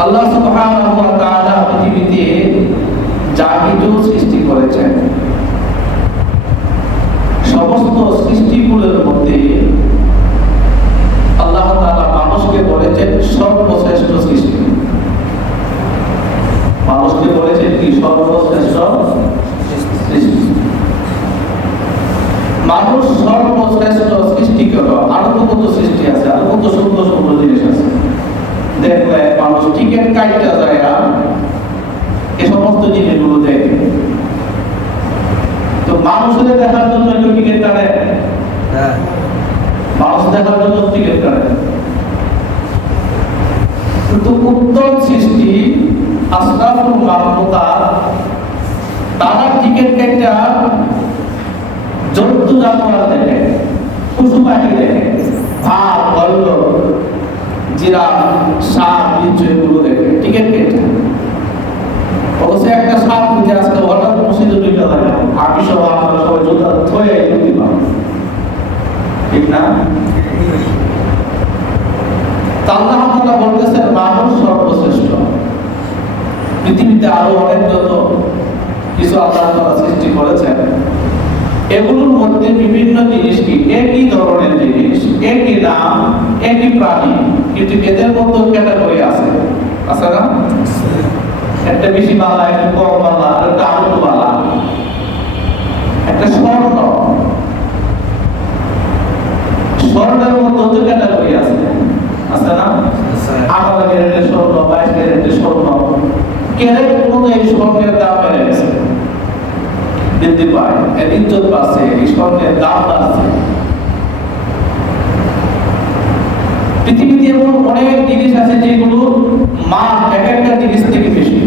আল্লাহ সুবহানাহু ওয়া তাআলা পৃথিবীতে যা কিছু সৃষ্টি করেছেন সমস্ত সৃষ্টিগুলোর মধ্যে আল্লাহ তাআলা মানুষকে বলেছেন সর্বশ্রেষ্ঠ সৃষ্টি। মানুষকে বলেছেন কি সর্বশ্রেষ্ঠ সৃষ্টি। মানুষ সর্বশ্রেষ্ঠ সৃষ্টি কেন? আরো কত সৃষ্টি আছে, আরো কত সুন্দর সুন্দর জিনিস আছে। দেখলে মানুষ টিকেট কাটতে যায় না, এই সমস্ত জিনিসগুলো দেখে। তো মানুষের দেখার জন্য একটু টিকেট কাটে, মানুষ দেখার জন্য টিকেট কাটে। কিন্তু উত্তম সৃষ্টি আশরাফুল মাখলুকাত তারা টিকেট কাটা জন্তু জানোয়ার দেখে, পশু পাখি দেখে, ভাত বল্ল জিরাফ সাপ বিচ্ছু এগুলো দেখে টিকেট কেটে। অবশ্য একটা সাপ বুঝে আজকে হঠাৎ মসজিদে ঢুকে থাকে, আমি সব আপনারা সবাই জোতা থয়ে ঢুকি পাবো, ঠিক না? আল্লাহ তাআলা বলতেছেন মানুষ সর্বশ্রেষ্ঠ। পৃথিবীতে আরো অনেক যত কিছু আল্লাহ তাআলা সৃষ্টি করেছেন, এগুলোর মধ্যে বিভিন্ন জিনিস কি একই ধরনের জিনিস, একই নাম, একই প্রাণী, কিন্তু এদের মধ্যে ক্যাটাগরি আছে, আছে না? একটা বেশি বালা, একটা কম বালা, একটা আলু বালা, একটা স্বর্ণ, স্বর্ণের মধ্যে ক্যাটাগরি আছে, আছে না? 18 ক্যারেটের স্বর্ণ, 22 ক্যারেটের স্বর্ণ, ক্যারেট অনুযায়ী স্বর্ণের দাম বেড়ে গেছে, বৃদ্ধি পায়, এর ইজ্জত বাড়ছে, এই স্বর্ণের দাম বাড়ছে। পৃথিবীতে এমন অনেক জিনিস আছে যেগুলো মান এক একটা জিনিস থেকে বেশি।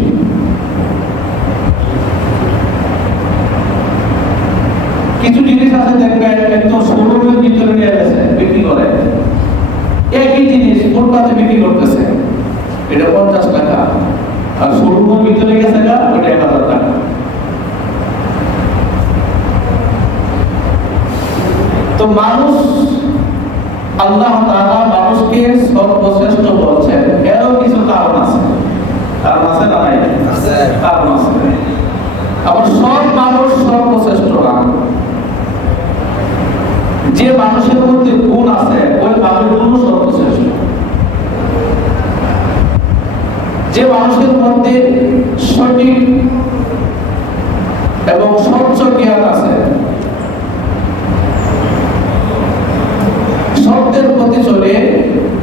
কিছু জিনিস আছে দেখবেন একদম শোরুমের ভিতরে নিয়ে গেছে বিক্রি করে, একই জিনিস ফুটপাতে বিক্রি করতেছে, এটা 50 টাকা, আর শোরুমের ভিতরে গেছে ওটা 1000 টাকা। তো মানুষ, আল্লাহ তাআলা মানুষকে সর্বশ্রেষ্ঠ বলছেন, এরও কিছু কারণ আছে। কারণ আছে না নাই? আছে, কারণ আছে। আবার সব মানুষ সর্বশ্রেষ্ঠ না। যে মানুষের মধ্যে গুণ আছে ওই মানুষগুলো সর্বশ্রেষ্ঠ। যে মানুষের মধ্যে সঠিক এবং স্বচ্ছ জ্ঞান আছে, সত্যের প্রতি চলে,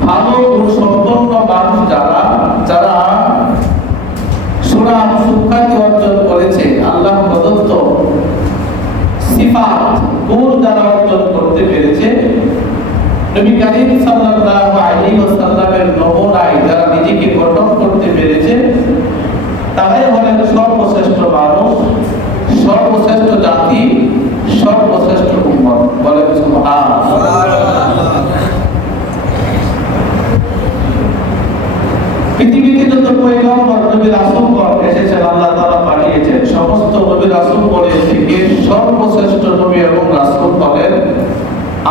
ভালো গুণ সম্পন্ন মানুষ যারা যারা সুনাম সুখ্যাতি অর্জন করেছে, আল্লাহ প্রদত্ত সিফাত গুণ যারা অর্জন করতে পেরেছে, নবী করিম সাল্লাল্লাহু আলাইহি ওয়াসাল্লামের নমুনায় যারা নিজেকে গঠন করতে পেরেছে, তারাই হলেন সর্বশ্রেষ্ঠ মানুষ, সর্বশ্রেষ্ঠ জাতি, সর্বশ্রেষ্ঠ উম্মত। বলেন সুবহানাল্লাহ। পৃথিবীতে যত পয়গম্বর নবী রাসূলগণ এসেছেন, আল্লাহ তাআলা পাঠিয়েছেন, সমস্ত নবী রাসূলগণের থেকে সর্বশ্রেষ্ঠ নবী এবং রাসূল হলেন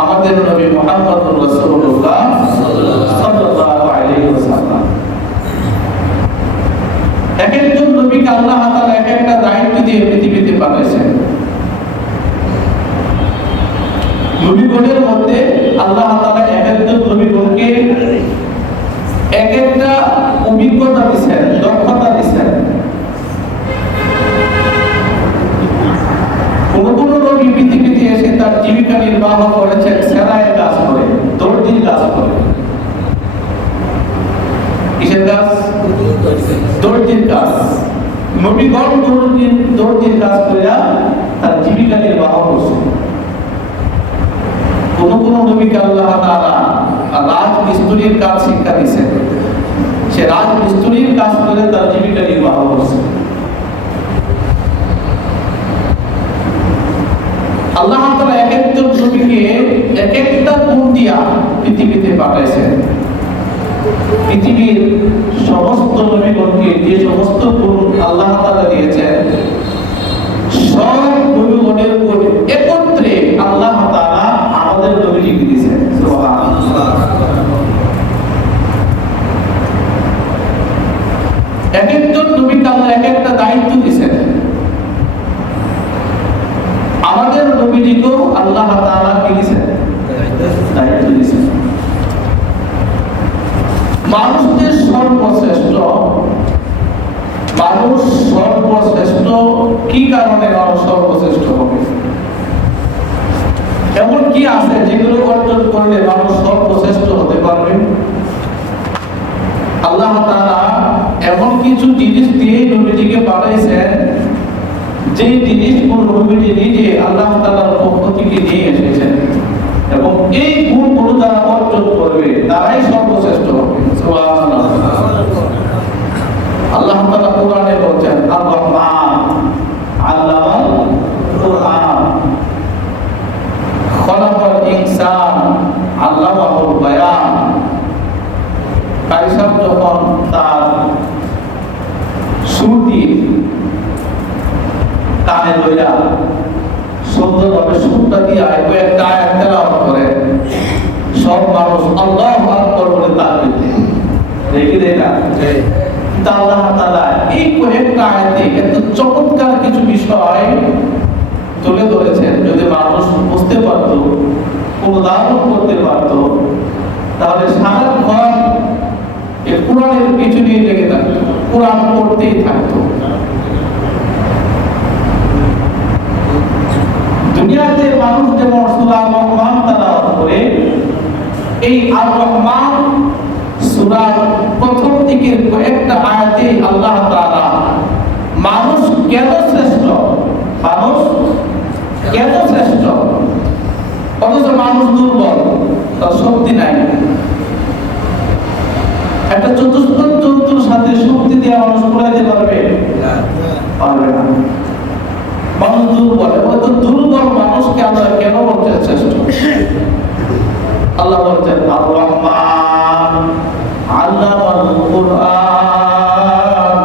আমাদের নবী মুহাম্মদুর রাসূলুল্লাহ সাল্লাল্লাহু আলাইহি ওয়াসাল্লাম। এক একজন নবীকে আল্লাহ তাআলা এক একটা দায়িত্ব দিয়ে পৃথিবীতে পাঠিয়েছেন। নবীগণের মধ্যে আল্লাহ তাআলা এক একজন নবীগণকে এক একটা অভিজ্ঞতা দিয়েছেন, দক্ষতা দিয়েছেন। কোন কোন নবী পৃথিবীতে এসে তার জীবিকা নির্বাহ করেছেন সেলাইয়ের কাজ করে, দর্জির কাজ করে। কিসের কাজ? দর্জির কাজ। নবীগণ দর্জির কাজ করে তার জীবিকা নির্বাহ করছে। কোন কোন নবীকে আল্লাহ তাআলা রাজমিস্ত্রির কাজ শিক্ষা দিয়েছেন, সে রাজমিস্ত্রির কাজ করে তার জীবিকা নির্বাহ করছে। আল্লাহ তাআলা এক একজন নবীকে এক একটা গুণ দিয়া পৃথিবীতে পাঠাইছেন। পৃথিবীর সমস্ত নবীগণকে যে সমস্ত গুণ আল্লাহ তাআলা দিয়েছেন, সব নবীগণের গুণ একত্রে আল্লাহ তাআলা আমাদের নবীকে দিয়েছেন। সুবহানাল্লাহ। এক একজন নবীকে আল্লাহ এক একটা দায়িত্ব দিয়েছেন। আমাদের নবীজিকেও আল্লাহ তাআলা কি দিয়েছেন? দায়িত্ব দিয়েছেন। মানুষদের সর্বশ্রেষ্ঠ, মানুষ সর্বশ্রেষ্ঠ কি কারণে মানুষ সর্বশ্রেষ্ঠ হবে? এমন কি আছে যেগুলো অর্জন করলে মানুষ সর্বশ্রেষ্ঠ হতে পারবে? আল্লাহ তাআলা এমন কিছু জিনিস দিয়ে নবীজিকে পাঠাইছেন, যে জিনিসগুলো নবীজি নিজে আল্লাহ তাআলার পক্ষ থেকে নিয়ে এসেছেন, এবং এই গুণগুলো যারা অর্জন করবে তারাই সর্বশ্রেষ্ঠ হবে। সুবহানাল্লাহ। আল্লাহ তাআলা কোরআনে বলেন, আর-রহমান আল্লামাল কুরআন, খলাকাল ইনসান আল্লামাহুল বায়ান। কারিসাব যখন তার সুর দিয়ে কানে লইয়া সুন্দরভাবে সুরটা দিয়ে কয়েকটা আয়াত তেলাওয়াত করে, সব মানুষ আল্লাহু আকবার বলে তাকবীর দেয়। দেখি দেয় না? কিন্তু আল্লাহ তাআলা এই কয়েকটা আয়াতে এত চমৎকার কিছু বিষয় তুলে ধরেছেন, যদি মানুষ বুঝতে পারত, অনুধাবন করতে পারত, তাহলে সারাক্ষণ এই কোরআনের পিছনে লেগে থাকতো, কোরআন পড়তেই থাকতো। দুনিয়াতে মানুষ যেমন সূরা আর-রহমান তেলাওয়াত করে, এই আর-রহমান সূরার প্রথম দিকের কয়েকটা আয়াতে আল্লাহ তাআলা মানুষ কেন শ্রেষ্ঠ, মানুষ কেন শ্রেষ্ঠ, অথচ মানুষ দুর্বল, তার শক্তি নাই। একটা চতুষ্পদ জন্তুর সাথে শক্তি দিয়ে মানুষ পড়াইতে পারবে? পারবে না। মানুষ দুর্বল, তো দুর্বল মানুষকে আল্লাহ কেন বলছেন শ্রেষ্ঠ? আল্লাহ বলছেন, আর-রহমান আল্লামাল কুরআন,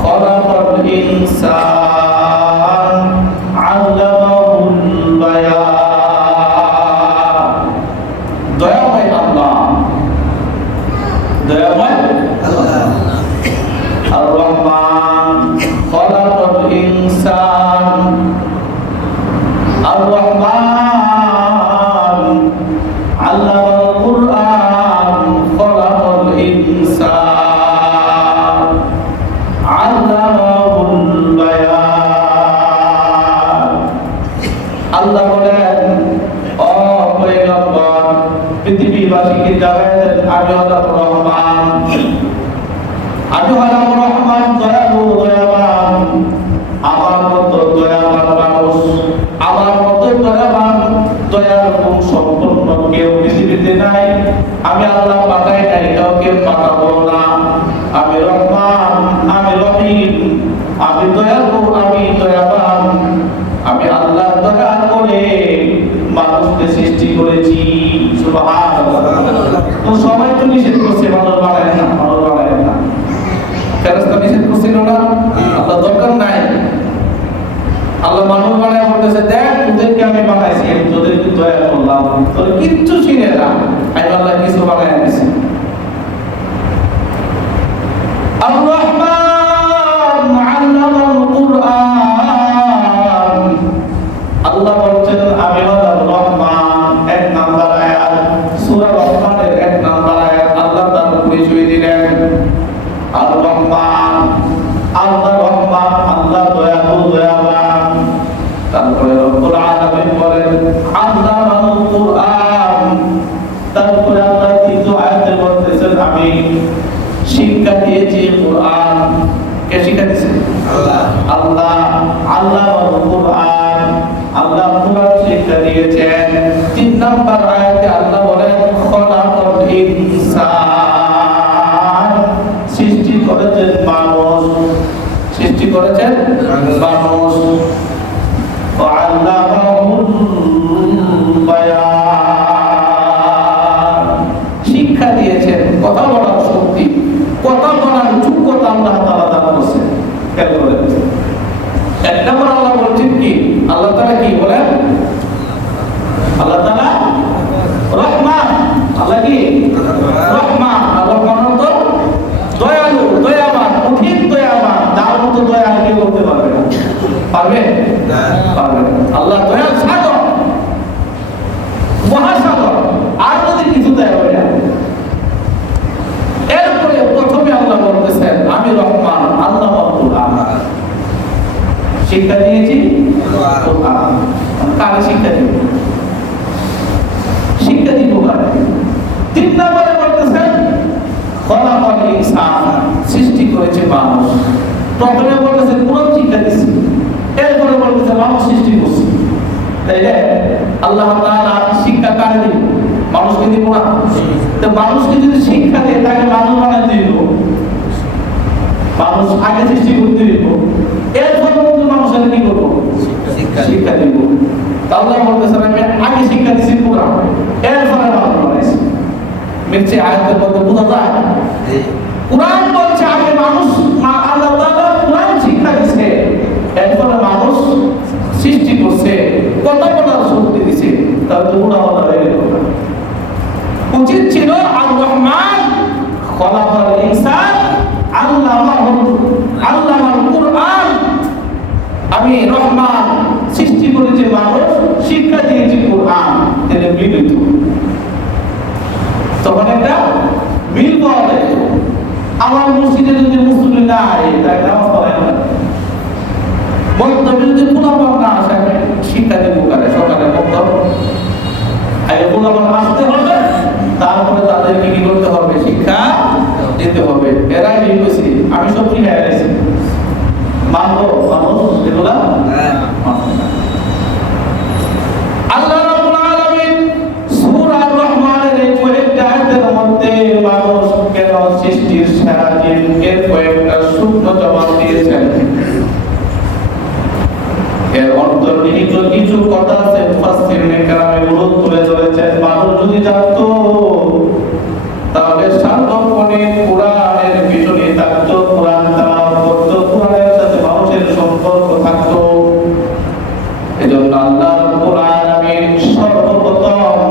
খলাকাল ইনসান আল্লামাহুল বায়ান। দয়াময় আল্লাহ, দয়াময় আল্লাহ। আর-রহমান খলাকাল ইনসান, আর-রহমান আল্লামাল কুরআন, খলাকাল ইনসান আল্লামাহুল বায়ান। আল্লাহ বলেন, ও পয়গম্বর, পৃথিবীবাসীকে জানায় দেন, আমি হলাম রহমান, আমি হলাম রহমান, দয়ালু, দয়াবান। আমার মতো দয়াবান মানুষ, আমার মতো দয়াবান, দয়ার গুণ সম্পন্ন কেউ পৃথিবীতে নাই। আমি আল্লাহ পাঠাই নাই, কাউকে পাঠাবো না। আমি রহমান, আমি রহিম, আমি দয়ালু, আমি দয়াবান। আমি আল্লাহ দয়া করে মানুষকে সৃষ্টি করেছি। সুবহানাল্লাহ। তো সবাই তো নিষেধ করছে মানুষ বানায় না, মানুষ বানায় না। ফেরেশতা নিষেধ করছিল না? আল্লাহ দরকার নাই। আল্লাহ মানুষ বানায় বলতেছে, দেখ তোদেরকে আমি বানাইছি, আমি তোদেরকে দয়া করলাম, তোর কিচ্ছু ছিনে না, আমি আল্লাহ কিছু বানায় দিয়েছি। আর-রহমান আল্লামাল কুরআন। আল্লাহ বলছেন, আমি হলাম রহমান। 1 নাম্বার আয়াত, সূরা রহমানের 1 নাম্বার আয়াত আল্লাহ তার পরিচয় দিলেন। আর-রহমান, আল্লাহ রহমান, আল্লাহ দয়ালু, দয়াবান। তারপরে রব্বুল আলামিন বলেন, আল্লামাল কুরআন। তারপরে আল্লাহ তৃতীয় আয়াতে বলতেছেন, আমি শিক্ষা দিয়েছি কুরআন। কে শিক্ষা দিয়েছে? আল্লাহ। আল্লাহ আল্লামাল কুরআন, আল্লাহ কুরআন শিক্ষা দিয়েছেন। 3 নাম্বার আয়াতে আল্লাহ বলেন, খলাকাল ইনসান। সৃষ্টি করেছেন মানুষ, সৃষ্টি করেছেন মানুষ। আল্লামাহুল বায়ান। শিক্ষা দিয়েছেন, কথা বলার শক্তি, কথা বলার যোগ্যতা আল্লাহ তাআলা দান করেছেন। খেয়াল করেন, 1 নম্বর আল্লাহ বলছেন কি? আল্লাহ তাআলা কি বলেন? আল্লাহ তাআলা রহমান। আল্লাহ কি? রহমান। আল্লাহ তো দয়ালু, দয়াবান, করতে পারবে না, পারবে না, পারবে না। আল্লাহ দয়াল সাগর, মহাসাগর, আর যদি কিছু দেয় হবে না। এরপরে প্রথমে আল্লাহ বলতেছেন আমি রহমান, আল্লাহ শিক্ষা দিয়েছি কোরআন। কাকে শিক্ষা দিব? শিক্ষা দিব কাকে? 3 নম্বরে বলতেছেন খলাকাল ইনসান, সৃষ্টি করেছে মানুষ। প্রথমে বলতেছেন কোরআন শিক্ষা দিয়েছি, এরপরে বলতেছেন মানুষ সৃষ্টি করছে। তাইলে আল্লাহ তাআলা শিক্ষা কাকে দিব? মানুষকে দিব না? তো মানুষকে যদি শিক্ষা দেয় তাকে মানুষ বানাতে দিব, মানুষ আগে সৃষ্টি করতে দিব, এরপর মানুষের কি করবো? শিক্ষা দিব। আল্লাহ বলতেছেন আমি আগে শিক্ষা দিছি কোরআন, এরপরে মানুষ বানাইছি। মিথ্যে আয়াতের মধ্যে বোঝা যায় কোরআন বলছে আগে মানুষ, আল্লাহ তাআলা কোরআন শিক্ষা দিয়েছে, এরপরে মানুষ সৃষ্টি করছে, কত বলার শক্তি দিছে, তার তো গুণা বলা হয়ে গেল। উচিত ছিল আর রহমান খলাকাল ইনসান আল্লামাল কুরআন, আমি রহমান সৃষ্টি করেছি মানুষ, শিক্ষা দিয়েছি কোরআন। এতে মিলিত তখন একটা মিল পাওয়া যায়। আমার মসজিদে যদি মুসলিম না হয় তাই নামাজ পড়ায় না, বক্তব্য যদি পুনর্বার না আসে আমি শিক্ষা দেব কারে? সকালে বক্তব্য আগে পুনর্বার আসতে হবে, তারপরে তাদেরকে কি করতে হবে? শিক্ষা দিতে হবে। এরাই বলছি আমি সব কি হারাইছি, মানবো মানুষ এগুলা আল্লাহ রাব্বুল আলামিন সূরা রহমানের এই কয়েকটা আয়াতের মধ্যে মানুষ কেন সৃষ্টির সেরা জীব এর কয়েকটা সূক্ষ্ম জবাব দিয়েছেন। এর অন্তর্নিহিত কিছু কথা আছে মুফাসসিরিনে কেরাম এগুলো তুলে ধরেছেন। মানুষ যদি জানতো তাহলে সার্বক্ষণিক কোরআনের পিছনে থাকতো, কোরআন তেলাওয়াত করতো, কোরআনের সাথে মানুষের সম্পর্ক থাকতো। এজন্য আল্লাহ রাব্বুল আলামিন সর্বপ্রথম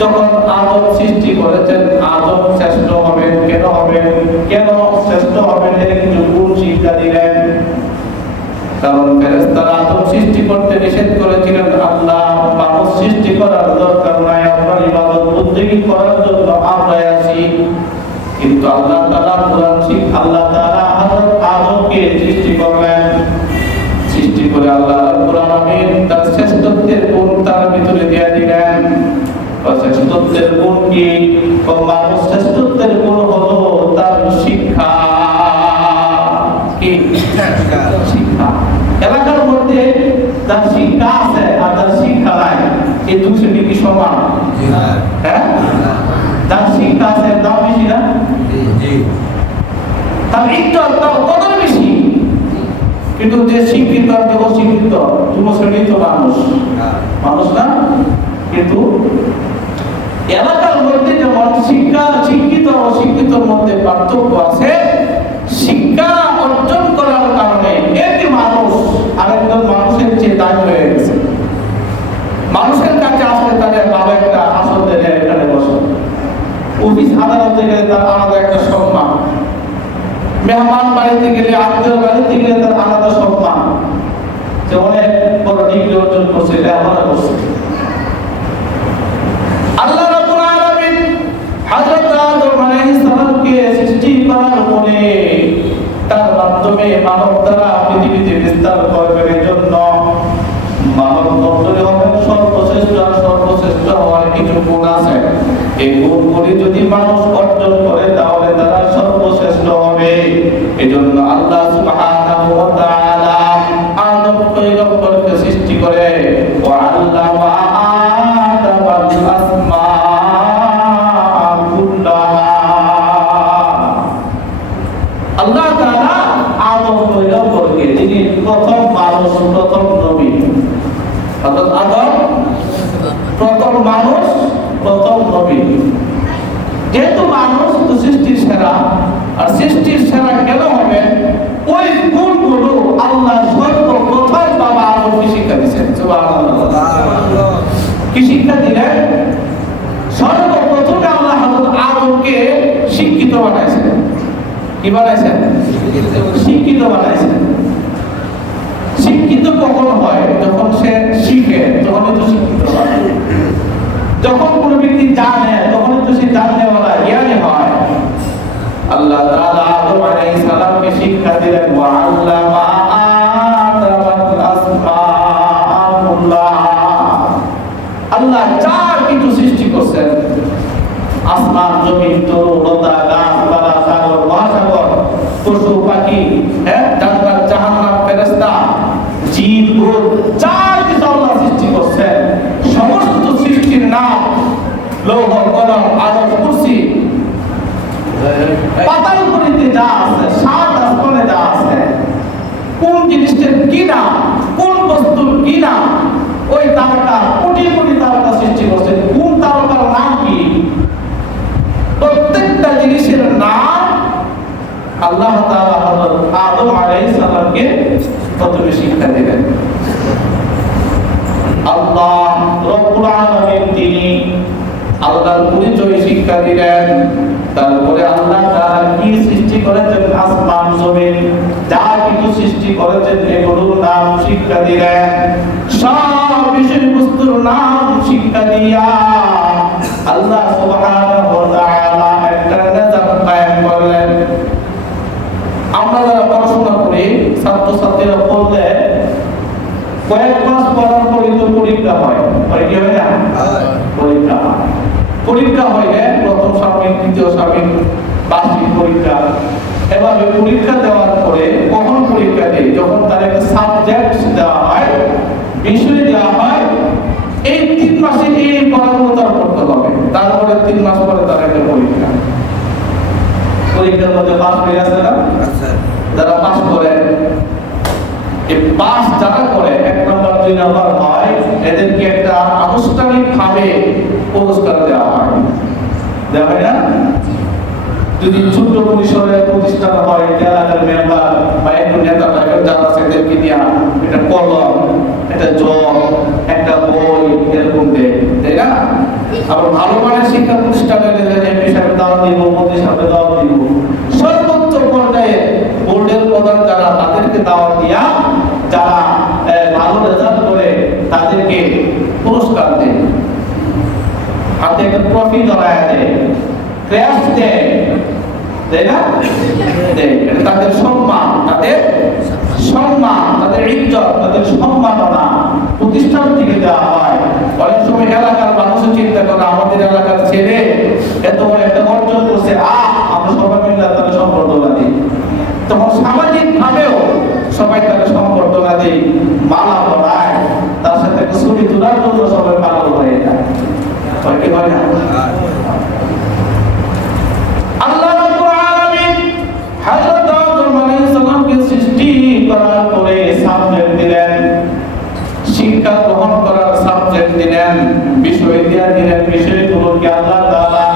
যখন আদম সৃষ্টি করেছেন, আদম শ্রেষ্ঠ হবেন। কেন হবেন? কেন শ্রেষ্ঠ হবেন এর কিছু গুণ শিক্ষা দিলেন। কারণ ফেরেশতারা আদম সৃষ্টি করতে নিষেধ করেছিলেন, আল্লাহ মানুষ সৃষ্টি করার দরকার নাই, আপনার ইবাদত বন্দেগী করার জন্য আমরা আছি। কিন্তু আল্লাহ তাআলা কোরআন আল্লাহ তাআলা হযরত আদমকে সৃষ্টি করলেন। সৃষ্টি করে আল্লাহ রাব্বুল আলামিন তার শ্রেষ্ঠত্বের গুণ তার ভিতরে দিয়ে দিলেন। শ্রেষ্ঠত্বের গুণ কি? মানুষ শ্রেষ্ঠত্বের গুণ হলো তার শিক্ষা। কি শিক্ষা? এলাকার মধ্যে তার শিক্ষা আছে আর তার শিক্ষা নাই, এই দুটো কি সমান? হ্যাঁ, তার শিক্ষা আছে দাম বেশি না? তার ইজ্জত তার কদর বেশি। কিন্তু যে শিক্ষিত আর যে অশিক্ষিত দুটো শ্রেণী তো মানুষ, মানুষ না? কিন্তু এলাকার মধ্যে যেমন শিক্ষা শিক্ষিত ও অশিক্ষিতর মধ্যে পার্থক্য আছে, শিক্ষা অর্জন করার কারণে একটি মানুষ আরেকজন মানুষের চেয়ে দামি হয়ে গেছে। মানুষের কাছে আসলে তাদের বাবা একটা আসল দেয়, এখানে বসে অফিস আদালতে গেলে তার আলাদা একটা সম্মান, মেহমান বাড়িতে গেলে, আত্মীয় বাড়িতে গেলে তার আলাদা সম্মান। যে অনেক বড় ডিগ্রি অর্জন করছে, লেখাপড়া করছে। আল্লাহ রাব্বুল আলামিন হযরত আদম আলাইহিস সালামকে সৃষ্টি করার পরে তার মাধ্যমে মানব দ্বারা পৃথিবীতে বিস্তার করবেন। এর জন্য মানব মণ্ডলী হবেন সর্বশ্রেষ্ঠ। আর সর্বশ্রেষ্ঠ হওয়ার কিছু গুণ আছে, এই গুণগুলি যদি মানুষ অর্জন করে তাহলে তারা সর্বশ্রেষ্ঠ হবে। এজন্য আল্লাহ সুবহানাহু ওয়া তাআলা আদম পয়গম্বরকে সৃষ্টি করে ওয়া আল্লামা আদামাল আসমা কুল্লাহা। আল্লাহ তাআলা আদম পয়গম্বরকে, যিনি প্রথম মানুষ, প্রথম নবী, অর্থাৎ আদম প্রথম মানুষ, প্রথম নবী। যেহেতু মানুষ তো সৃষ্টির সেরা, আর সৃষ্টির সেরা কেন হবে? ওই গুণগুলো আল্লাহ সর্বপ্রথম বাবা আদমকে শিক্ষা দিয়েছেন। সুবহানাল্লাহ। কি শিক্ষা দিলেন? সর্বপ্রথমে আল্লাহ হযরত আদমকে শিক্ষিত বানাইছেন। কি বানাইছেন? শিক্ষিত বানাইছেন। শিক্ষিত কখন হয়? যখন সে শিখে, তখনই তো শিক্ষিত হয়। যখন কোনো ব্যক্তি জানে, তখনই তো সে জাননেওয়ালা, জ্ঞানী হয়। আল্লাহ তাআলা আদম আলাইহিস সালামকে শিক্ষা দিলেন, ওয়া আল্লামা আদামাল আসমাআ কুল্লাহা। আল্লাহ যা কিছু সৃষ্টি করছেন, আসমান, জমিন, তরু, লতা, গাছপালা, সাগর, মহাসাগর, পশু পাখি, জান্নাত, জাহান্নাম, ফেরেশতা, জিন, ভূত, যা কিছু আল্লাহ সৃষ্টি করছেন, সমস্ত সৃষ্টির নাম লৌহ, কলম, আরশ, কুরসি, পাতাল পরিতে যা আছে, সাত আসমানে যা আছে, কোন জিনিসটার কি নাম, কোন বস্তুর কি নাম, ওই তারকা, কোটি কোটি তারকা সৃষ্টি করছেন, কোন তারকার নাম কি, প্রত্যেকটা জিনিসের নাম আল্লাহ তাআলা হযরত আদম আলাইহিস সালামকে প্রথমে শিক্ষা দিলেন। আল্লাহ রব্বুল আলামিন তিনি আল্লাহর পরিচয় শিক্ষা দিলেন। তারপরে আল্লাহ তাআলা কি সৃষ্টি করেছেন, আসমান, জমিন, যা কিছু সৃষ্টি করেছেন, এগুলোর নাম শিক্ষা দিলেন। সব বিষয়বস্তুর নাম শিক্ষা দিয়া আল্লাহ সুবহানাহু ওয়া তাআলা একটা নিজাম কায়েম করলেন। আমরা যারা পড়াশোনা করি, ছাত্রছাত্রীরা পড়লে কয়েক মাস পড়ার পরে তো পরীক্ষা হয়। কি হয় না? পরীক্ষা হয়। পরীক্ষা হইলে প্রথম সাময়িক, দ্বিতীয় সাময়িক, বার্ষিক পরীক্ষা, এভাবে পরীক্ষা দেওয়ার পরে কখন পরীক্ষা দেয়? যখন তার একটা সাবজেক্ট দেওয়া হয়, বিষয় দেওয়া হয়, এই 3 মাসে এই পড়াগুলো তার পড়তে হবে। তারপরে 3 মাস পরে তার একটা পরীক্ষা। পরীক্ষার মধ্যে পাস হয়ে আছে না? যারা পাস করে, এই পাস যারা করে 1 নম্বর 2 নম্বর হয়, এদেরকে একটা আনুষ্ঠানিক ভাবে পুরস্কার দেওয়া হয়। দেওয়া হয় না? যদি ছোট পরিসরে প্রতিষ্ঠান হয়, এলাকার মেম্বার বা একটু নেতা যারা আছে এদেরকে নিয়ে একটা কলম, একটা জগ, একটা বই এরকম দেয়, তাই না? আবার ভালো মানের শিক্ষা প্রতিষ্ঠানে এমপি সাহেব দাওয়াত দিব, মন্ত্রী সাহেব দাওয়াত দিব, সর্বোচ্চ পর্যায়ে বোর্ডের প্রধান যারা, তাদেরকে দাওয়াত দিয়া যারা ভালো রেজাল্ট করে তাদেরকে পুরস্কার দেয়, হাতে একটা ট্রফি ধরায় দেয়, ক্রেস্ট দেয়, তাই না? এটা তাদের সম্মান, তাদের সম্মান, তাদের ইজ্জত, তাদের সম্মাননা প্রতিষ্ঠান থেকে দেওয়া হয়। অনেক সময় এলাকার মানুষও চিন্তা করে, আমাদের এলাকার ছেলে এত বড় একটা অর্জন করছে, আমরা সবাই মিলে তাদের সম্বর্ধনা দিই। তখন সামাজিক ভাবেও সবাই তাদের সম্বর্ধনা দিই, মালা পরায়, তার সাথে একটা ছবি তোলার জন্য সবাই পাগল হয়ে যায়। কি হয় না? আল্লাহ রাব্বুল আলামিন হযরত আদম আলাইহিস সালামকে সৃষ্টি করার পরে সাবজেক্ট দিলেন, শিক্ষা গ্রহণ করার সাবজেক্ট দিলেন, বিষয় দিয়া দিলেন। বিষয়গুলোকে আল্লাহ তাআলা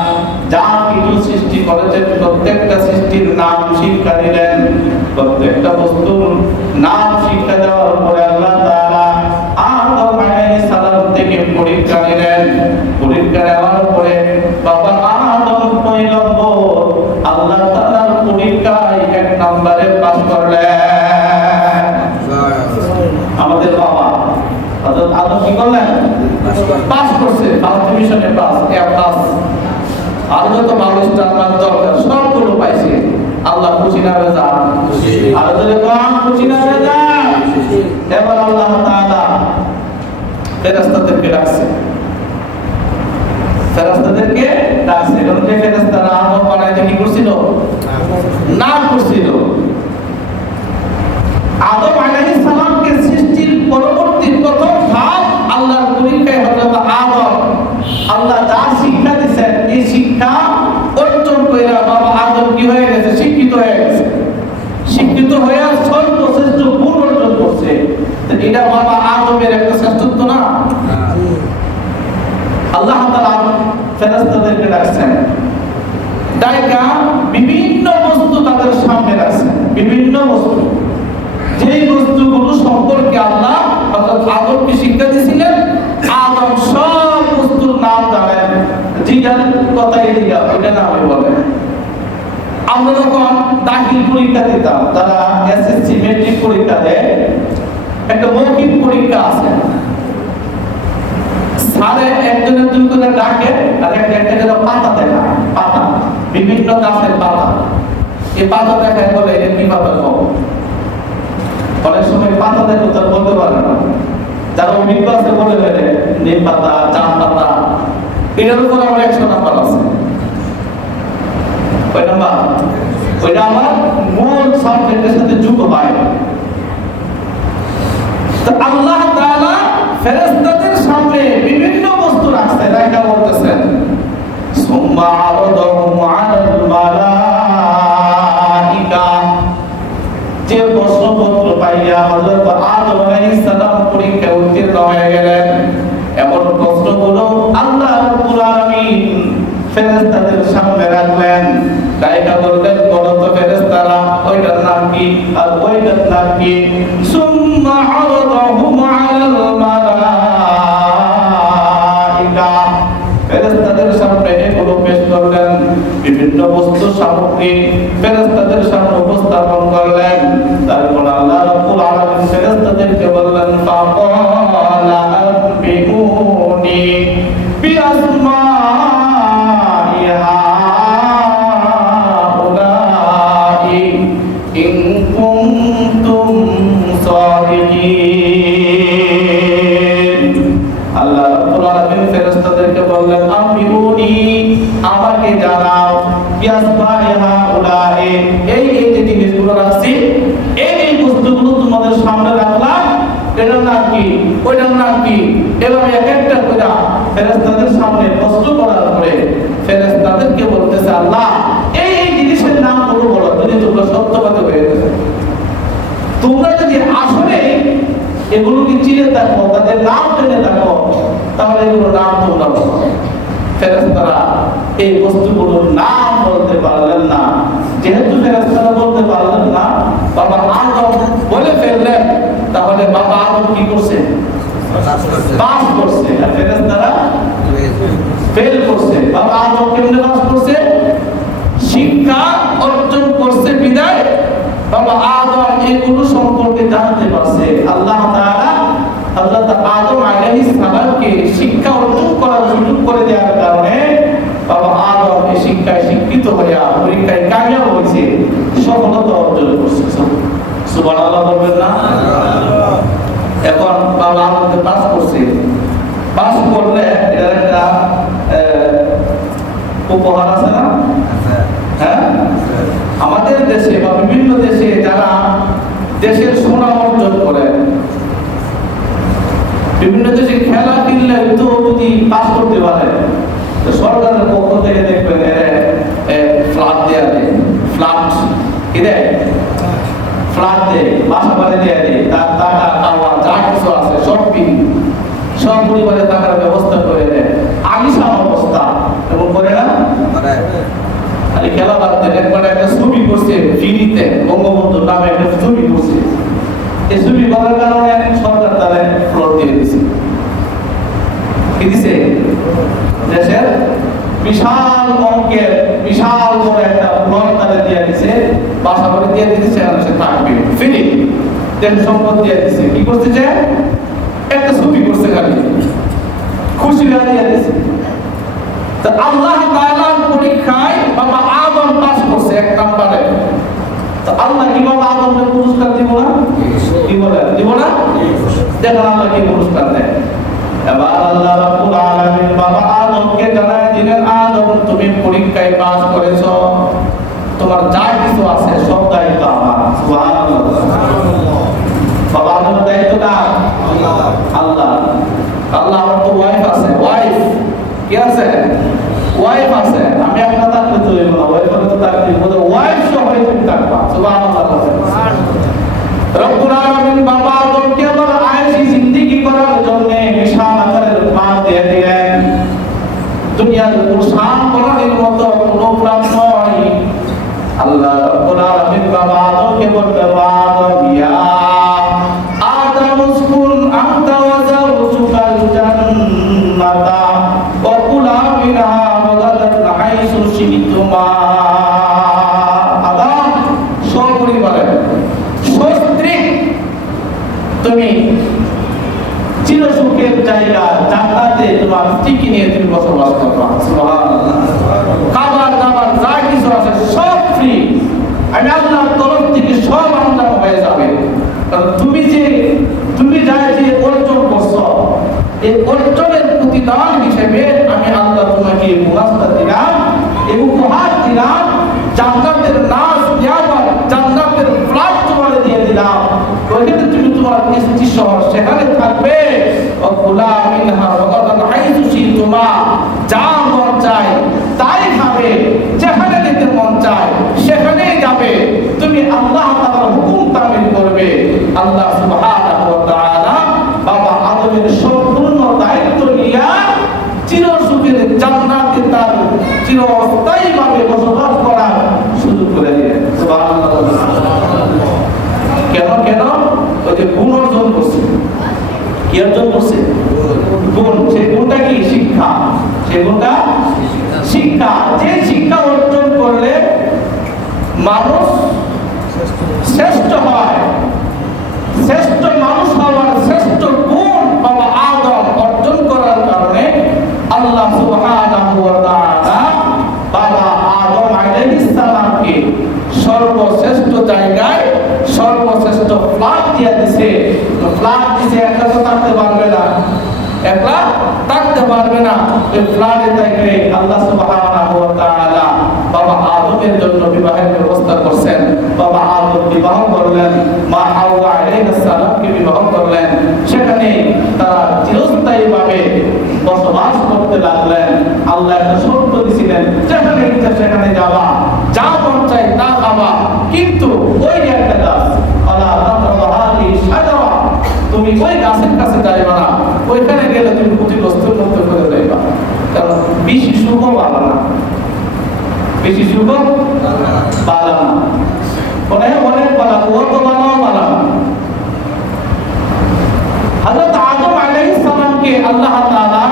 যা কিছু সৃষ্টি করেছেন প্রত্যেকটা সৃষ্টির নাম শিক্ষা দিলেন। প্রত্যেকটা বস্তুর নাম শিক্ষা দেওয়ার পরে আল্লাহ তাআলা আদম আলাইহিস সালাম থেকে পরীক্ষা নিলেন। পরীক্ষা নেওয়ার পরে বাবা আদম পয়গম্বর আল্লাহ তাআলার পরীক্ষায় 1 নম্বরে পাস করলেন। আমাদের বাবা হযরত আদম কি করলেন? পাস করছে, ফার্স্ট ডিভিশনে পাস, এ পাস। আর যত ভালো স্টার মার্ক দরকার সবগুলো পাইছে। আল্লাহ খুশি না হয়ে যান? আর যদি কোন খুশি না হয়ে যান, এবার আল্লাহ তাআলা ফেরেশতাদেরকে ডাকছে। ফেরেশতাদেরকে ডাকছে, কারণ যে ফেরেশতারা আদম বানাইতে কি করছিল? না করছিল। আদম আলাইহিস সালামকে সৃষ্টির পরবর্তী প্রথম ধাপ আল্লাহর পরীক্ষায় হযরত আদম আল্লাহ যা শিক্ষা দিয়েছেন, এই শিক্ষা অর্জন করে বাবা আদম কি হয়ে গেছে? শিক্ষিত হয়ে গেছে। শিক্ষিত হয়ে সর্বশ্রেষ্ঠ গুণ অর্জন করছে। এটা বাবা আদমের একটা শ্রেষ্ঠত্ব না? আল্লাহ তাআলা ফেরেশতাদেরকে ডাকছেন, ডাইকা বিভিন্ন বস্তু তাদের সামনে রাখছেন। বিভিন্ন বস্তু, যেই বস্তুগুলো সম্পর্কে আল্লাহ হযরত আদমকে শিক্ষা দিয়েছিলেন, আদম সব বস্তুর নাম জানেন। জিজ্ঞাসা কথাই জিজ্ঞাসা, ওইটা নামে বলেন। আমরা যখন দাখিল পরীক্ষা দিতাম, তারা এসএসসি মেট্রিক পরীক্ষা দেয়, একটা মৌখিক পরীক্ষা আছে, স্যারে একজনের দুজনের ডাকে আর একটা পাতা দেখায়, পাতা বিভিন্ন গাছের পাতা, এই পাতা দেখায় বলে এটা কি পাতা কম। অনেক সময় পাতা দেখো তার বলতে পারে না, যারা অভিজ্ঞ আছে বলে ফেলে নিম পাতা, জাম পাতা, এটার উপর আমার 100 নাম্বার আছে। কয় নাম্বার? ওইটা আমার মূল সাবজেক্টের সাথে যুক্ত হয়। তো আল্লাহ তাআলা ফেরেশতাদের সামনে বিভিন্ন বস্তু রাখছে, রাখা বলতেছেন সুম্মা আরাদাহুম আলাল মালাইকা। যে প্রশ্নপত্র পাইয়া হযরত আদম আলাইহিস সালাম পরীক্ষায় উত্তীর্ণ হয়ে গেলেন, এমন প্রশ্নগুলো আল্লাহ রাব্বুল আলামিন ফেরেশতাদের সামনে রাখলেন। রাইখা বললেন, বলো তো ফেরেশতারা ওইটার নাম কি আর ওইটার নাম কি। সুম্মা আরাদাহুম আলাল মালাইকা। ফেরেশতাদের সামনে এগুলো পেশ করলেন, বিভিন্ন বস্তু সামগ্রী ফেরেশতাদের সামনে উপস্থাপন করলেন। তারপর আল্লাহ রাব্বুল আলামিন ফেরেশতাদেরকে বললেন, ফাকালা আনবিউনি বিআসমাই হাউলাই ইন কুনতুম সাদিকিন। আল্লাহ রাব্বুল আলামিন ফেরেশতাদেরকে বললেন, আনবিউনি, আমাকে জানাও, বিআসমাই হাউলাই, এই যে জিনিসগুলো রাখছি, এই বস্তুগুলো তোমাদের সামনে রাখলাম, এটার নাম কি, ওইটার নাম কি, এভাবে এক একটা করে ফেরেশতাদের সামনে প্রশ্ন করার পরে ফেরেশতাদেরকে বলতেছে, আল্লাহ এই জিনিসের নামগুলো বলো, যদি তোমরা সত্যবাদী হয়ে গেছে, তোমরা যদি আসলে এগুলোকে চিনে থাকো, তাদের নাম জেনে থাকো, তাহলে এগুলোর নাম তোমরা বলো। ফেরেশতারা এই বস্তুগুলোর নাম বলতে পারলেন না। যেহেতু ফেরেশতারা বলতে পারলেন না, বাবা আদম বলে ফেললেন, তাহলে বাবা আদম কি করছে? পাস করছে, আর ফেরেশতারা ফেল করছে। বাবা আদম কেমনে পাস করছে? শিক্ষা অর্জন করছে বিদায় বাবা আদম এগুলো সম্পর্কে জানতে পারছে। আল্লাহ তাআলা হযরত আদম আলাইহিস সালামকে শিক্ষা অর্জন করার সুযোগ করে দেওয়ার কারণে বাবা আদম এই শিক্ষায় শিক্ষিত হইয়া পরীক্ষায় কামিয়াব হয়েছে, সফলতা অর্জন করছে। সুবহানাল্লাহ বলবেন না? এখন বাবা আদমকে পাস করছে, পাস করলে এটার একটা উপহার আছে না? হ্যাঁ, আমাদের দেশে বা বিভিন্ন দেশে যারা দেশের সুনাম অর্জন করে, বিভিন্ন দেশে খেলা কিনলে তো যদি পাস করতে পারে, সরকারের পক্ষ থেকে দেখবেন ফ্ল্যাট দেয়া দেয়, ফ্ল্যাট কি দেয়, ফ্ল্যাট দেয়, বাসা বাড়ি দেয়া দেয়, তার টাকা খাওয়া যা কিছু আছে সব সব পরিবারে টাকার ব্যবস্থা করে দেয়। আলিশান অবস্থা এবং করে না খালি খেলা বাড়তে একবার একটা ছবি করছে ফিরিতে, বঙ্গবন্ধুর নামে একটা ছবি করছে। এই ছবি করার কারণে সরকার তারা ফ্লোর দিয়ে দিছে। কি দিছে? দেশের বিশাল অঙ্কের বিশাল বড় একটা ফ্লোর তারা দিয়ে দিছে, বাসা বাড়ি দিয়ে দিছে, সেখানে সে থাকবে ফ্রি, দেশ সম্পদ দিয়ে দিছে। কি করছে? যে একটা ছবি করছে, খালি খুশি দিয়ে দিছে। আল্লাহ তাআলার পরীক্ষায় বাবা আদম পাস করছে 1 নম্বরে। তো আল্লাহ কি বাবা আদমকে পুরস্কার দিব না? দিব না? দিব না? দেখেন আল্লাহ কি পুরস্কার দেয়। এবার আল্লাহ রাব্বুল আলামিন বাবা আদমকে জানায় দিলেন, আদম তুমি পরীক্ষায় পাস করেছো, তোমার যা কিছু আছে সব দায়িত্ব আমার। সুবহানাল্লাহ। বাবা আদমের দায়িত্ব কার? আল্লাহ। আল্লাহ আমার তো ওয়াইফ আছে, ওয়াইফ কি আছে? ওয়াইফ আছে। আমি একটা থাকলে তো হইব না, ওয়াইফের তো থাকতে হবে, ওয়াইফ সহ তুমি থাকবা। সুবহানাল্লাহ। রব্বুল আলামিন বাবা আদমকে আবার আয়েশি জিন্দেগি করার জন্য বিশাল আকারের প্রাণ দিয়ে দিলেন। দুনিয়ার কুরসান করার মতো কোনো প্রাণ নয়। আল্লাহ রব্বুল আলামিন বাবা আদমকে বললেন, আদম ইয়া আদম উসকুন আনতা ওয়া যাওজুকাল জান্নাতা ওয়া কুলা মিনহা রাগাদান হাইসু শি'তুমা। তুমি চিরসুখের জায়গা জান্নাতে তোমার স্ত্রীকে নিয়ে তুমি বসবাস করবা। সুবহানাল্লাহ। খাবার দাবার যা কিছু আছে সব ফ্রি, আমি আল্লাহর তরফ থেকে সব আমদানি হয়ে যাবে। কারণ তুমি যা যে অর্জন করছো, এই অর্জনের প্রতিদান হিসেবে আমি আল্লাহ তোমাকে বোনাসটা দিলাম, এই উপহার দিলাম, জান্নাতের নাজ নিয়ামত, জান্নাতের ফ্ল্যাট তোমার দিয়ে দিলাম। ওইখানে তুমি তোমার স্ত্রী সহ সেখানে থাকবে। ও কুলা মিনহা রাগাদান হাইসু শিতুমা, যা মন চায় তাই খাবে, যেখানে যেতে মন চায় সেখানেই যাবে। তুমি আল্লাহ তাআলার হুকুম তামিল করবে। আল্লাহ সুবহানাহু ওয়া তাআলা বাবা আদমের সম্পূর্ণ দায়িত্ব নিয়ে চিরসুখের জান্নাতে তার চিরস্থায়ীভাবে বসবাস করার সুযোগ করে দিলেন। সুবহানাল্লাহ। কেন ওই যে গুণ অর্জন করছে। কি অর্জন করছে? গুণ। সেই গুণটা কি? শিক্ষা। সেই গুণটা শিক্ষা। যে শিক্ষা অর্জন করলে মানুষ শ্রেষ্ঠ হয়, শ্রেষ্ঠ মানুষ হওয়ার শ্রেষ্ঠ গুণ বাবা আদম অর্জন করার কারণে আল্লাহ সুবহানাহু ওয়া তাআলা বাবা আদম আলাইহিস সালামকে সর্বশ্রেষ্ঠ জায়গায় সর্বশ্রেষ্ঠ ফ্ল্যাট দিয়ে দিয়েছে। তো ফ্ল্যাট দিয়েছে, একলা তো থাকতে পারবে না, একলা থাকতে পারবে না। এই ফ্ল্যাটে থাকলে আল্লাহ সুবহানাহু ওয়া তাআলা বাবা আদমের জন্য বিবাহের ব্যবস্থা করছেন। বাবা আদম বিবাহ করলেন, মা হাওয়া আলাইহিস সালামকে বিবাহ করলেন। সেখানে তারা চিরস্থায়ীভাবে বসবাস করতে লাগলেন। আল্লাহ একটা শর্ত দিয়েছিলেন, যেখানে ইচ্ছা সেখানে যাবা, যা মন চায় তা খাবা, কিন্তু ওই একটা গাছ আলা তাকরাবাহি শাজারা, তুমি ওই গাছের কাছে যাইবা না। ওইখানে গেলে তুমি ক্ষতিগ্রস্তের মধ্যে পড়ে যাইবা। কারণ বেশি সুখ ভালো না, বেশি সুখ ভালো না, অনেক ভালো, অত ভালো ভালো না। হযরত আদম আলাইহিস সালামকে আল্লাহ তাআলা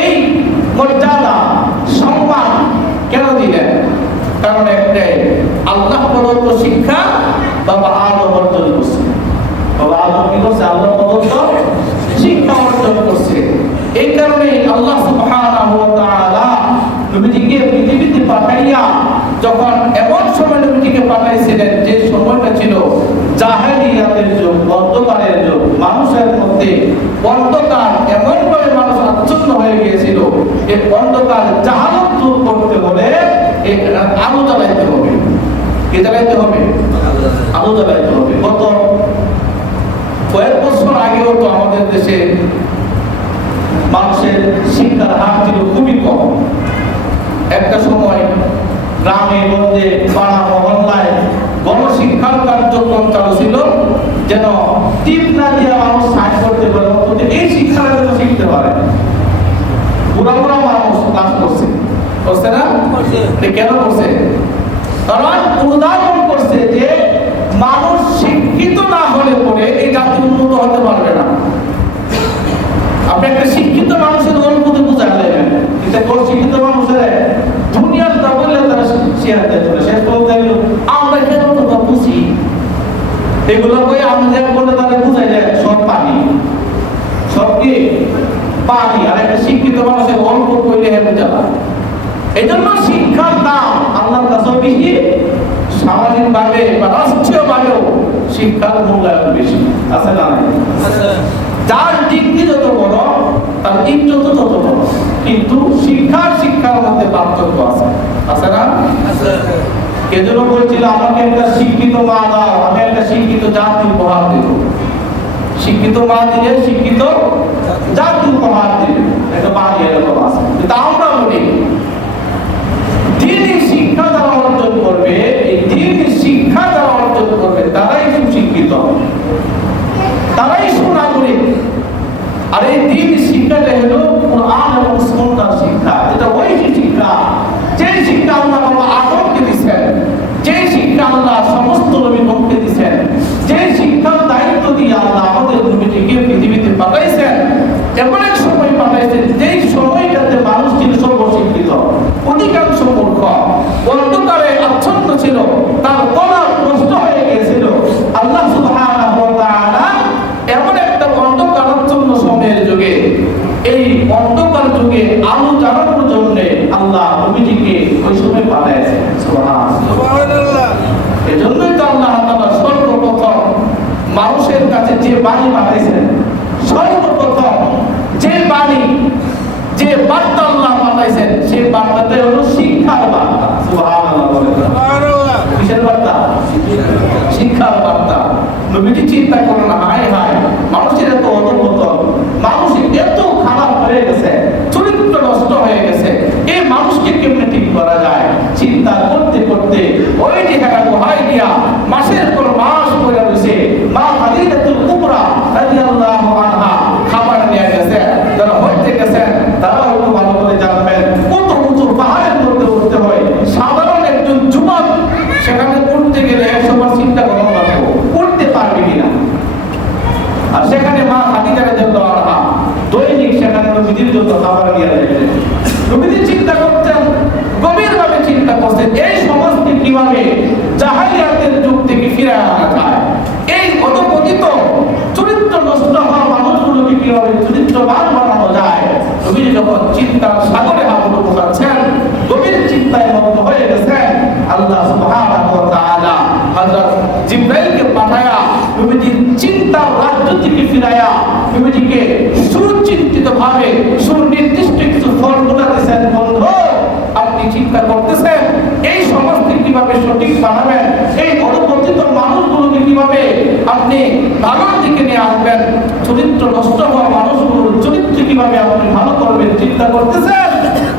এই মর্যাদা সম্মান কেন দিলেন? কারণ একটাই, আল্লাহ প্রদত্ত শিক্ষা বাবা আদম অর্জন করছে। বাবা আদম কি করছে? আল্লাহ প্রদত্ত শিক্ষা অর্জন করছে। এই কারণে আল্লাহ সুবহানাহু ওয়া তাআলা নবীজিকে পৃথিবীতে পাঠাইয়া যখন এমন সময় নবীজিকে পাঠাইছিলেন যে সময়টা ছিল জাহেলিয়াতের যুগ, অন্ধকারের যুগ। মানুষের মধ্যে অন্ধকার এমনভাবে মানুষ আচ্ছন্ন হয়ে গিয়েছিল, এই অন্ধকার জাহালত দূর করতে হলে আলো জ্বালাইতে হবে। কি জ্বালাইতে হবে? আলো জ্বালাইতে হবে। গত কয়েক বছর আগেও তো আমাদের দেশে মানুষের শিক্ষার হার ছিল খুবই কম। একটা সময় গ্রামে গঞ্জে পাড়া মহল্লায় গণশিক্ষার কার্যক্রম চালু ছিল, যেন টিপ না দিয়ে মানুষ সাইন করতে পারে, এই শিক্ষাটা যেন শিখতে পারে। বুড়া বুড়া মানুষ ক্লাস করছে না? কেন করছে? কারণ উদাহরণ করছে যে মানুষ শিক্ষিত না হলে পরে এই জাতি উন্নত হতে পারবে না। আপনি একটা শিক্ষিত মানুষের অনুভূতি বুঝালেন, কিন্তু শিক্ষিত মানুষের দুনিয়ার তা বললে তারা শেয়ারতে চলে শেষ করতে আমরা কেন তো বুঝি এগুলো কই আমরা যা বললে তারা বুঝাই যায় সব পানি, সব কি পানি। আর একটা শিক্ষিত মানুষের অল্প কইলে হেঁটে যাবা। এই জন্য শিক্ষার দাম আল্লাহর কাছে বেশি, সামাজিকভাবে বা রাষ্ট্রীয়ভাবেও শিক্ষার মূল্যায়ন বেশি। আছে না? যার ডিগ্রি যত বড় তার ইজ্জত তত বড়, কিন্তু শিক্ষার মধ্যে পার্থক্য আছে না? এজন্য বলছিল আমাকে একটা শিক্ষিত মা দাও, আমি একটা শিক্ষিত জাতি উপহার দেব। শিক্ষিত মা দিলে শিক্ষিত জাতি উপহার দেবে, একটা বাড়ি এরকম আছে। কিন্তু আমরা বলি দিনই শিক্ষা যারা অর্জন করবে, এই দিনই শিক্ষা যারা অর্জন করবে তারাই সুশিক্ষিত, তারাই সুনাগরিক। আর এই দিন শিক্ষাটা হলো কোরআন এবং সুন্নাহর শিক্ষা, যেটা ওই শিক্ষা, যে শিক্ষা আল্লাহ বাবা আদমকে দিয়েছেন, যে শিক্ষা আল্লাহ সমস্ত নবীগণকে দিয়েছেন, যে শিক্ষার দায়িত্ব দিয়ে আল্লাহ আমাদের নবীজিকে পৃথিবীতে পাঠাইছেন। এমন এক সময় পাঠাইছেন যেই সময়টাতে মানুষ ছিল সর্বশিক্ষিত, অধিকাংশ মূর্খ, অন্ধকারে আচ্ছন্ন ছিল, তার গলা নষ্ট হয়ে গিয়েছিল। আল্লাহ মানুষের কাছে যে বাণী পাঠাইছেন, সর্বপ্রথম যে বাণী, যে বার্তা আল্লাহ পাঠাইছেন, সেই বার্তাটা হলো শিক্ষার বার্তা। সুবহানাল্লাহ বলেন। সুবহানাল্লাহ। কিসের বার্তা? শিক্ষার বার্তা। নবীজি চিন্তা করেন, হায় হায়, মানুষের এত অধঃপতন, মানুষ এত খারাপ হয়ে গেছে, চরিত্র নষ্ট হয়ে গেছে, এই মানুষকে কেমনে ঠিক করা যায়? চিন্তা করতে করতে ওই যে একটা গুহায় গিয়া মাসের পর মাস পড়ে রয়েছে, মা খাদিজাতুল কুবরা রাদিয়াল্লাহু আনহা খাবার নিয়ে গেছে। যারা হইতে গেছেন তারা হয়তো ভালো করে জানবেন কত উঁচু পাহাড়ের মধ্যে উঠতে হয়। সাধারণ একজন যুবক সেখানে উঠতে গেলে 100 বার চিন্তা করা লাগবে উঠতে পারবে কিনা। আর সেখানে মা খাদিজা রাদিয়াল্লাহু আনহা দৈনিক সেখানে নবীর জন্য খাবার নিয়ে যাইতেন। নবীজি চিন্তা করতেন, গভীরভাবে চিন্তা করতেন, এই সমাজকে কিভাবে জাহেলিয়াতের যুগ থেকে ফিরে আনা যায়, এই অধঃপতিত চরিত্র নষ্ট হওয়া মানুষগুলোকে কিভাবে চরিত্রবান বানানো যায়। নবীজি যখন চিন্তার সাগরে হাবুডুবু করছেন, গভীর চিন্তায় মগ্ন হয়ে গেছেন, আল্লাহ সুবহানাহু ওয়া তাআলা হযরত জিবরাইলকে পাঠায়া নবীজির চিন্তার রাজ্য থেকে ফিরায়া নবীজিকে সুচিন্তিতভাবে সুনির্দিষ্ট কিছু ফর্মুলা দিয়েছেন। বন্ধু, আপনি চিন্তা করতেছেন এই সমাজকে কিভাবে সঠিক বানাবেন, এই অধঃপতিত মানুষগুলোকে কিভাবে আপনি ভালোর দিকে নিয়ে আসবেন, চরিত্র নষ্ট হওয়া মানুষগুলোর চরিত্র কিভাবে আপনি ভালো করবেন চিন্তা করতেছেন।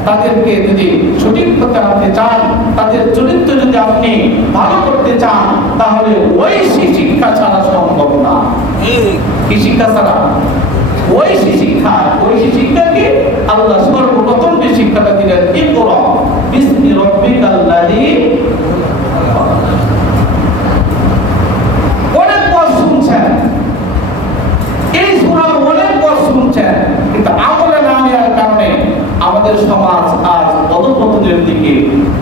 তাদেরকে যদি সঠিক পথে আনতে চান, তাদের চরিত্র যদি আপনি ভালো করতে চান, তাহলে ঐশী শিক্ষা ছাড়া সম্ভব না। কি শিক্ষা ছাড়া? ঐশী শিক্ষা। ঐশী শিক্ষা কি? আল্লাহ সর্বপ্রথম যে শিক্ষাটা দিলেন, ইকরা বিসমি রাব্বিকাল্লাযী। অনেক বার শুনছেন এই সূরা, অনেক বার শুনছেন, কিন্তু আমলে না নেওয়ার কারণে আমাদের সমাজ আজ অধঃপতনের দিকে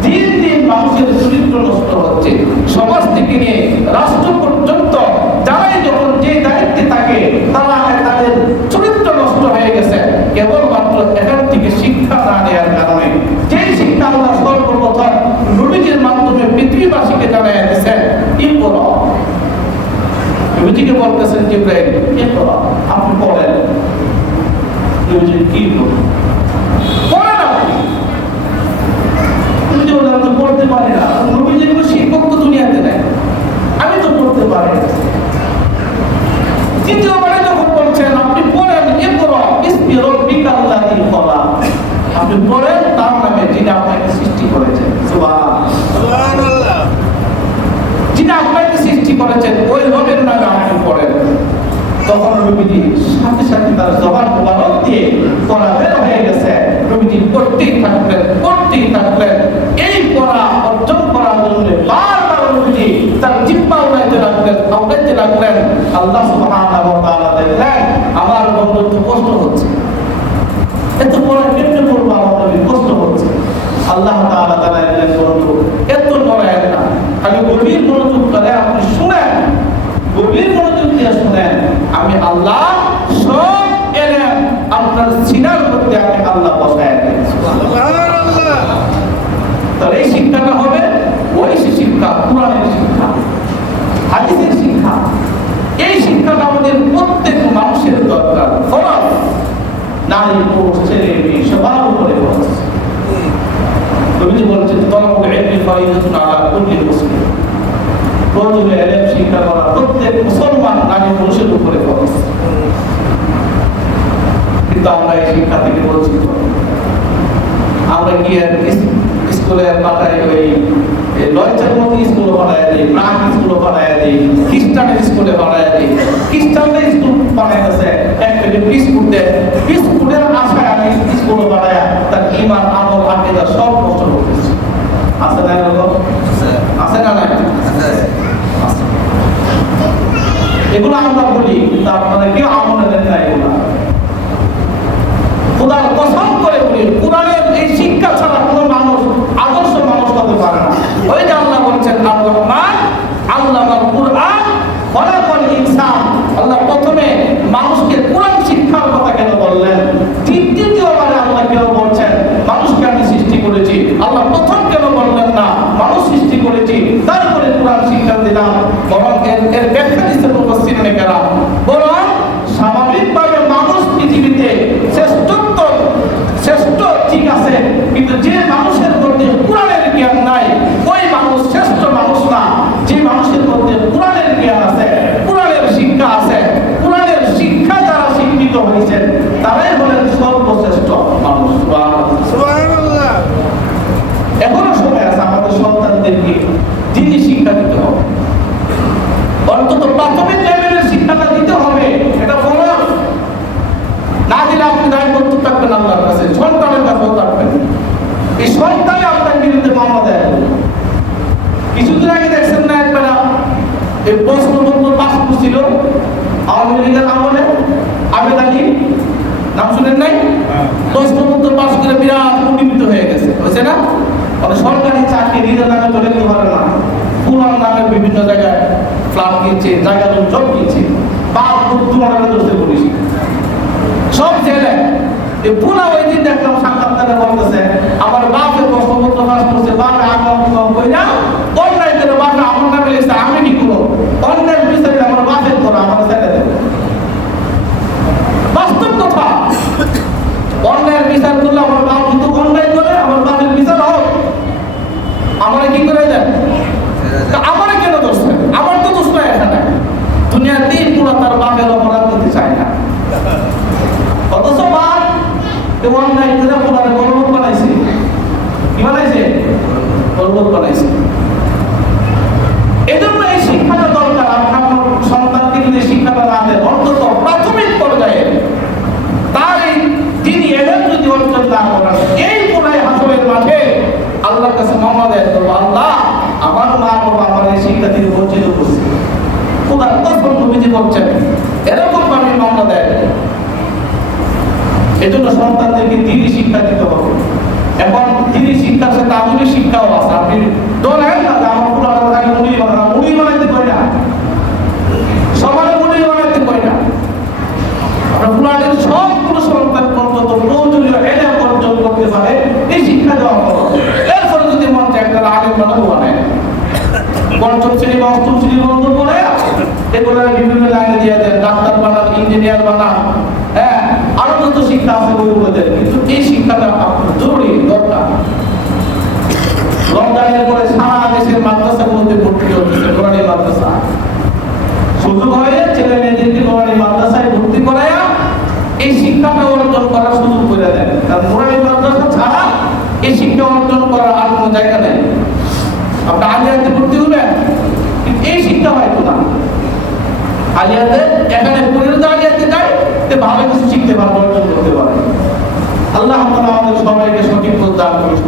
দিন দিন মানুষের চরিত্র নষ্ট হচ্ছে। সমাজ থেকে নিয়ে রাষ্ট্র পর্যন্ত যারাই যখন যে দায়িত্বে থাকে তারা তাদের চরিত্র নষ্ট হয়ে গেছে কেবলমাত্র এখান থেকে শিক্ষা না নেওয়ার কারণে। যেই শিক্ষা আল্লাহ সর্বপ্রথম নবীজির মাধ্যমে পৃথিবীবাসীকে জানায় দিয়েছেন, ইকরা। নবীজিকে বলতেছেন জিবরাইল, ইকরা, আপনি পড়েন। নবীজি কি বলেন? পড়েন আপনি। নবীজি বলেন, আমি তো পড়তে পারি না। নবীজির কোনো শিক্ষক তো দুনিয়াতে নেই, আমি তো পড়তে পারি না। দ্বিতীয়বারে যখন বলছেন আপনি পড়েন, ইকরা বিসমি রাব্বিকাল্লাযী খলাক, আপনি পড়েন তার নামে যিনি আপনাকে সৃষ্টি করেছেন। সুবহানাল্লাহ। যিনি আপনাকে সৃষ্টি করেছেন ওই রবের নামে আপনি পড়েন। তখন নবীজি সাথে সাথে তার জবান মুবারক দিয়ে পড়া বের হয়ে গেছে। নবীজি পড়তেই থাকলেন। এই পড়া অর্জন করার জন্য বারবার নবীজি তার জিহ্বা উড়াইতে লাগলেন। আল্লাহ সুবহানাহু ওয়া তাআলা দেখলেন আমার বন্ধু তো কষ্ট হচ্ছে, এত পড়া কেমনে পড়বো, আমার নবী কষ্ট হচ্ছে। আল্লাহ তাআলা জানালেন, বন্ধু এত নড়ায় না, খালি গভীর মনোযোগ করে আপনি শুনেন, গভীর মনোযোগ দিয়ে শুনেন। আমি আল্লাহ সব এলেম আপনার সিনার মধ্যে আমি আল্লাহ বসায় দিই। সুবহানাল্লাহ। তাহলে এই শিক্ষাটা হবে ঐশী শিক্ষা, কোরআনের শিক্ষা, হাদিসের শিক্ষা। এই শিক্ষাটা আমাদের প্রত্যেক মানুষের দরকার, ফরজ। নারী পুরুষ ছেলে মেয়ে সবার উপরে ফরজ। নবীজি বলেছেন, তলাবুল ইলমি ফারিদাতুন আলা কুল্লি মুসলিম। প্রয়োজনীয় ইলম শিক্ষা করা প্রত্যেক মুসলমান নারী পুরুষের উপরে ফরজ। কিন্তু আমরা এই শিক্ষা থেকে বঞ্চিত। আমরা কি স্কুলে পাঠাই, ওই লজ্জার মতো স্কুলে পাঠাই দিই, প্রাক স্কুলে পাঠাই দিই, খ্রিস্টানের স্কুলে পাঠাই দিই। খ্রিস্টানদের স্কুল পাঠাইতেছে এক প্যাকেট বিস্কুট দেয়, বিস্কুটের আশায় আমি স্কুলে পাঠাই তার ইমান আমল আকীদা সব নষ্ট করতেছে। আছে না এরকম? আছে না? নাই এগুলো আমরা বলি, কিন্তু আপনারা কেউ আমলে দেন না। এগুলো খোদার কসম করে বলি, কোরআনের এই শিক্ষা ছাড়া কোনো মানুষ আদর্শ মানুষ হতে পারে না। ওই যে আল্লাহ বলছেন, আর-রহমান আল্লামাল কুরআন খলাকাল ইনসান। আল্লাহ প্রথমে মানুষকে কোরআন শিক্ষার কথা কেন বললেন? দ্বিতীয়বারে আল্লাহ কেন বলছেন মানুষকে আমি সৃষ্টি করেছি? আল্লাহ প্রথম কেন বললেন না মানুষ সৃষ্টি করেছি তারপরে কোরআন শিক্ষা দিলাম? বরং এর ব্যাখ্যা দিচ্ছেন মুফাসসিরিনে আবেদ আলী নাম শুনেন নাই? 10 পর্যন্ত পাস করে বিরাট কোটিপতি হয়ে গেছে, হয়েছে না? মানে সরকারি চাকরি নিজের নামে তো লিখতে পারে না, পুরান নামে বিভিন্ন জায়গায় ফ্ল্যাট কিনছে, জায়গা জমি কিনছে, বাপ তোমার দোষে পুলিশ সব জেলে। পুরা ওই দিন দেখলাম সাক্ষাৎকারে বলতেছে আমার বাপে 10 পর্যন্ত পাস করছে, বাপে আগম কইরা অন্যায় করে বাপে আমার নামে লিখছে, আমি কি করবো? অন্যায় বিচারে আমার বাপের করো, আমার ছেড়ে দেবো। বাস্তব কথা, অন্যায়ের বিচার করলে আমার বাপ কিন্তু অন্যায় করে, আমার বাপের বিচার হোক, আমার কি করে দেন? আমার কেন দোষ? আমার তো দোষ নয় এখানে। দুনিয়াতেই পুরো তার বাপের অপরাধ করতে চায় না, অথচ বাপ অন্যায় করে পুরানে গর্বত বানাইছে। কি বানাইছে? গর্বত বানাইছে। এজন্য এই শিক্ষাটা দরকার। আপনার সন্তানকে যদি শিক্ষাটা না দেন, অন্তত প্রাথমিক পর্যায়ে তার এই তিনি এলেন যদি অর্জন না করেন, এই পুরাই হাসরের মাঠে আল্লাহর কাছে মামলা দেয়, আল্লাহ আমার মা বাবা আমার এই শিক্ষা থেকে বঞ্চিত করছে, খোদার কসম নবীজি বলছেন, এরকম ভাবে মামলা দেয়। এজন্য সন্তানদেরকে দিনই শিক্ষা দিতে হবে। এখন দিনই শিক্ষার সাথে আধুনিক শিক্ষাও আছে। আপনি ধরেন না যে আমার পুরো আগে মুড়ি বানাইতে পারি না, সবার মুড়ি বানাইতে পারি না। আমরা পুরানের সবগুলো সন্তান পর্যন্ত প্রয়োজনীয় এলেম অর্জন করতে পারে, এই শিক্ষা দেওয়া হবে। এরপরে যদি মন চায় একটা আলেম বানাবো, বানায় পঞ্চম শ্রেণী বা অষ্টম শ্রেণী বন্ধ করে এগুলো বিভিন্ন লাইনে দিয়ে দেন, ডাক্তার বানান, ইঞ্জিনিয়ার বানান, হ্যাঁ আরো যত শিক্ষা আছে ওইগুলো দেন। কিন্তু এই শিক্ষাটা জরুরি দরকার। রমজানের পরে সারা দেশের মাদ্রাসাগুলোতে ভর্তি হচ্ছে, কোরআনী মাদ্রাসা। সুযোগ হয়ে ছেলে মেয়েদেরকে কোরআনী মাদ্রাসায় ভর্তি করায়া এই শিক্ষাটা অর্জন করার সুযোগ করে দেন। কারণ কোরআনী মাদ্রাসা ছাড়া এই শিক্ষা অর্জন করার আর কোনো জায়গা নেই। আপনি আলিয়াতে ভর্তি হবেন, এই শিক্ষা হয়তো না। আলিয়াতে এখানে পরিণত আলিয়াতে যায়, ভালো কিছু শিখতে পারবো, অর্জন করতে পারে। আল্লাহ আমাদের সবাইকে সঠিক দান করুন।